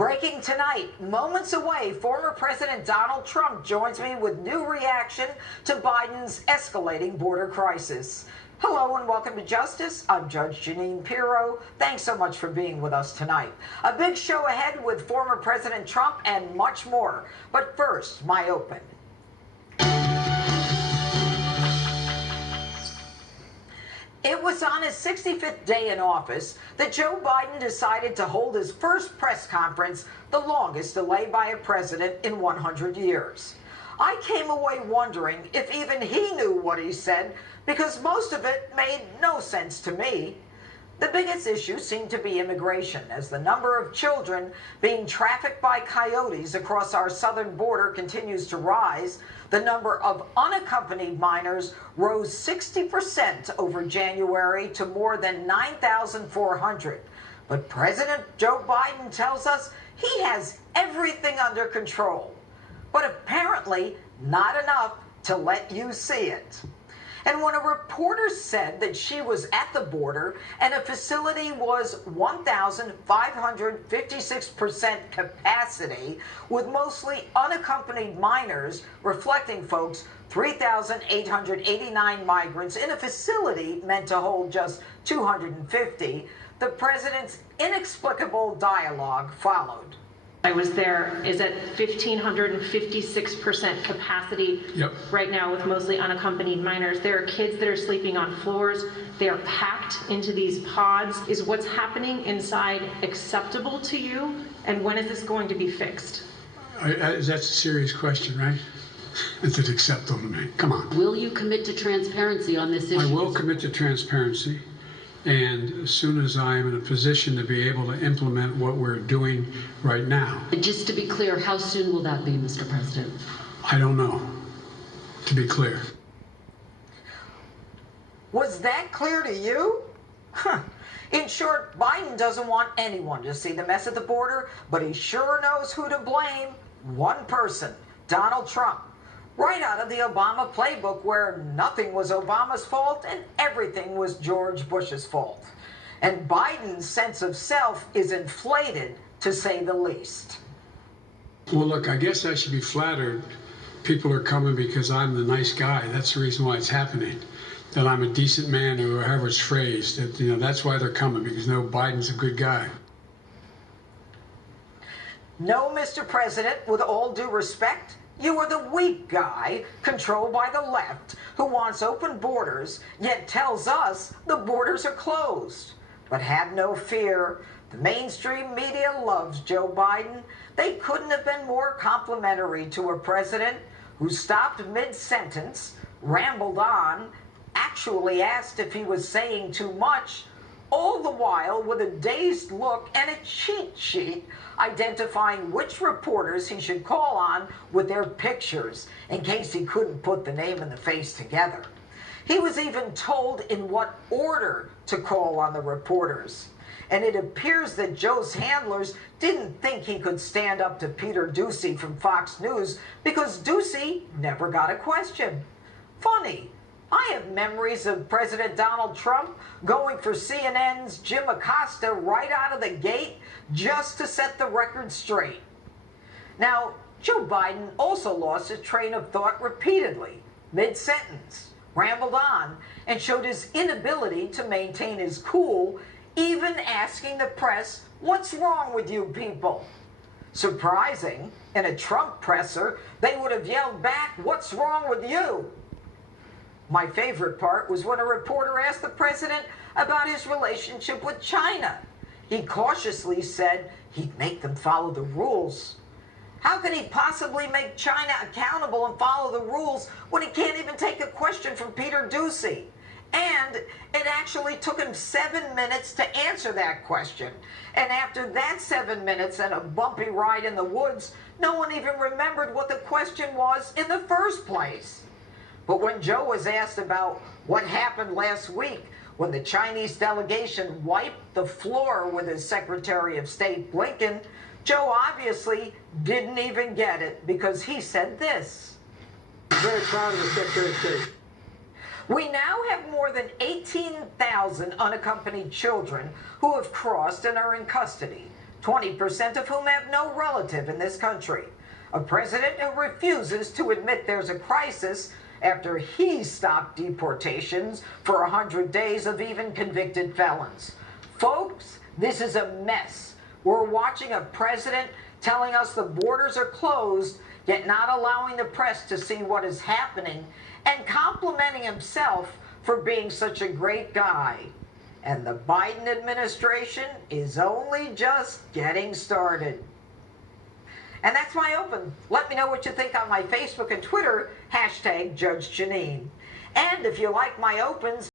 Breaking tonight, moments away, former President Donald Trump joins me with new reaction to Biden's escalating border crisis. Hello and welcome to Justice. I'm Judge Jeanine. Thanks so much for being with us tonight. A big show ahead with former President Trump and much more. But first, my open. It was on his 65th day in office that Joe Biden decided to hold his first press conference, the longest delay by a president in 100 years. I came away wondering if even he knew what he said, because most of it made no sense to me. The biggest issue seemed to be immigration, as the number of children being trafficked by coyotes across our southern border continues to rise. The number of unaccompanied minors rose 60% over January to more than 9,400. But President Joe Biden tells us he has everything under control. But apparently not enough to let you see it. And when a reporter said that she was at the border and a facility was 1,556% capacity with mostly unaccompanied minors, reflecting folks 3,889 migrants in a facility meant to hold just 250, the president's inexplicable dialogue followed. I was there, is at 1,556% capacity right now with mostly unaccompanied minors. There are kids that are sleeping on floors. They are packed into these pods. Is what's happening inside acceptable to you? And when is this going to be fixed? That's a serious question, right? Is it acceptable to me? Come on. Will you commit to transparency on this issue? I will commit to transparency. And as soon as I am in a position to be able to implement what we're doing right now. Just to be clear, how soon will that be, Mr. President? I don't know, to be clear. Was that clear to you? In short, Biden doesn't want anyone to see the mess at the border, but he sure knows who to blame. One person, Donald Trump. Right out of the Obama playbook, where nothing was Obama's fault and everything was George Bush's fault. And Biden's sense of self is inflated, to say the least. Well, look, I guess I should be flattered. People are coming because I'm the nice guy. That's the reason why it's happening. That I'm a decent man, or however it's phrased. That, that's why they're coming, because Biden's a good guy. No, Mr. President, with all due respect, you are the weak guy, controlled by the left, who wants open borders, yet tells us the borders are closed. But have no fear. The mainstream media loves Joe Biden. They couldn't have been more complimentary to a president who stopped mid-sentence, rambled on, actually asked if he was saying too much, all the while with a dazed look and a cheat sheet identifying which reporters he should call on with their pictures in case he couldn't put the name and the face together. He was even told in what order to call on the reporters. And it appears that Joe's handlers didn't think he could stand up to Peter Doocy from Fox News because Doocy never got a question. Funny. I have memories of President Donald Trump going for CNN's Jim Acosta right out of the gate just to set the record straight. Now, Joe Biden also lost his train of thought repeatedly, mid-sentence, rambled on, and showed his inability to maintain his cool, even asking the press, "What's wrong with you people?" Surprising, in a Trump presser, they would have yelled back, "What's wrong with you?" My favorite part was when a reporter asked the president about his relationship with China. He cautiously said he'd make them follow the rules. How can he possibly make China accountable and follow the rules when he can't even take a question from Peter Doocy? And it actually took him 7 minutes to answer that question. And after that 7 minutes and a bumpy ride in the woods, no one even remembered what the question was in the first place. But when Joe was asked about what happened last week when the Chinese delegation wiped the floor with his Secretary of State Blinken, Joe obviously didn't even get it because he said this. I'm very proud of the Secretary of State. We now have more than 18,000 unaccompanied children who have crossed and are in custody. 20% of whom have no relative in this country. A president who refuses to admit there's a crisis after he stopped deportations for 100 days of even convicted felons. Folks, this is a mess. We're watching a president telling us the borders are closed, yet not allowing the press to see what is happening, and complimenting himself for being such a great guy. And the Biden administration is only just getting started. And that's my open. Let me know what you think on my Facebook and Twitter, #Judge Jeanine. And if you like my opens,